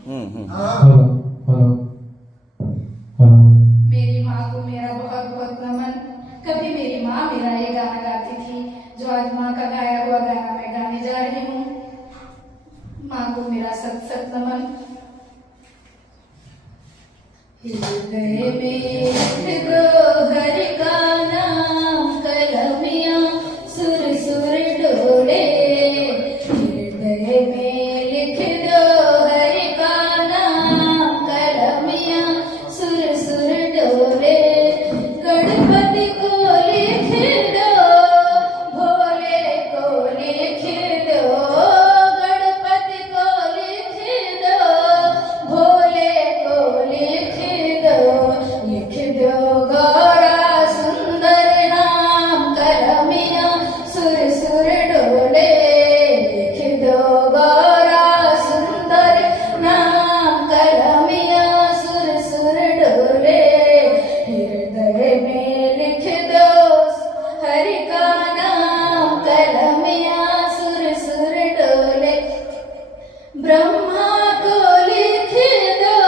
मेरी माँ को मेरा बहुत बहुत नमन। कभी मेरी माँ मेरा ये गाना गाती थी, जो आज माँ का गाया हुआ गाना मैं गाने जा रही हूँ। माँ को मेरा सत सत नमन। हृदय में हरि का नाम, कलमिया सुर सुर डोले। हृदय में लिख दो हरि का नाम, कलमिया सुर सुर डोले। गणपति को लिख दो, भोले को लिख दो। गणपति को लिख दो, भोले को लिख दो गौरा सुंदर नाम, कलमिया सुर सुर डोले। लिख दो गौरा सुंदर नाम, कलमिया सुर सुर डोले। हृदय में लिख दो हरि का नाम, कलमिया सुर सुर डोले। ब्रह्मा को लिख दो,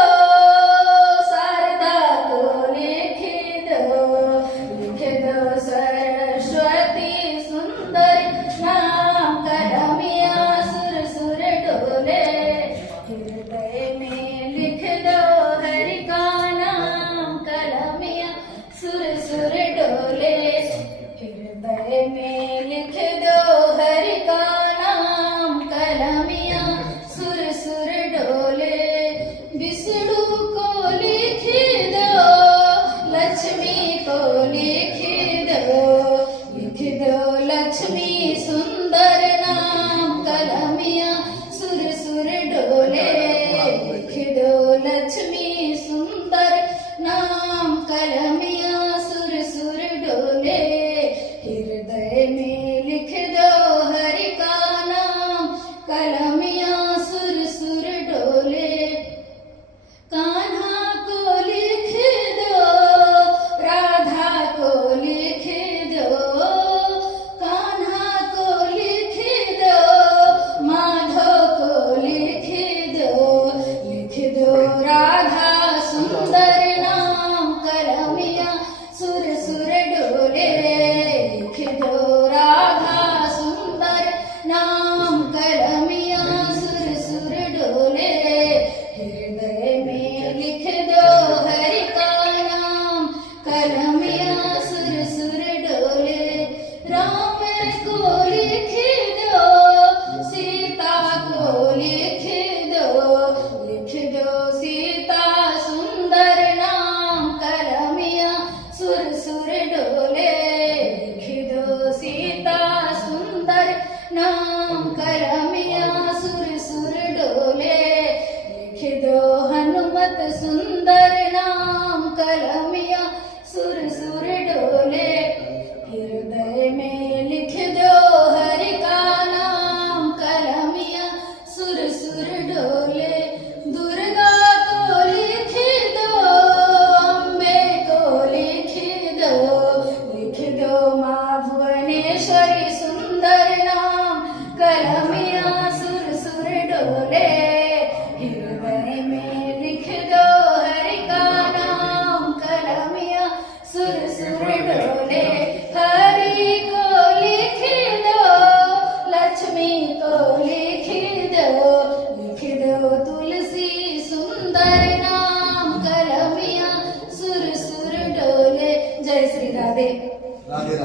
सरस्वती सुंदर नाम, कलमिया सुर सुर डोले। हृदय में लिख दो हरि का नाम, कलमिया सुर सुर डोले। हृदय में लिख दो हरि का नाम, कलमिया सुर सुर डोले। विष्णु को लिख दो, लक्ष्मी को लिख दो लक्ष्मी सुंदर नाम, कलमिया सुर सुर डोले। लिख दो लक्ष्मी सुंदर नाम, कलमिया सुर सुर डोले। हृदय में लिख दो हरि का नाम, कलमिया सुर सुर डोले। कान्हा को लिख दो, राधा को लिख दो। कान्हा को लिख दो, माधव को लिख दो। लिख दो राधा सुंदर नाम, कलमिया सुर सुर डोले। लिख दो राधा सुंदर नाम, कलमिया सुर सुर डोले। हृदय में लिख दो हरि का नाम, कलमिया सुर सुर डोले। राम को लिख दो, सीता को लिख दो। लिख दो सीता सुंदर नाम, कलमिया सुर सुर डोले। लिख दो सीता सुंदर नाम, कलमिया सुर सुर डोले। लिख दो हनुमत सुंदर नाम, कलमिया सुर सुर डोले। हृदय में लिख दो हरि का नाम, कलमिया सुर सुर डोले। दुर्गा को लिख दो, अम्बे को लिख दो। लिख दो माँ भुवनेश्वरी सुंदर नाम, कलमिया सुर सुर डोले। हृदय में लिख दो हरि का नाम, कलमिया सुर सुर डोले। हरि को लिख दो, लक्ष्मी को लिख दो। लिख दो तुलसी सुंदर नाम, कलमिया सुर सुर डोले। जय श्री राधे राधे।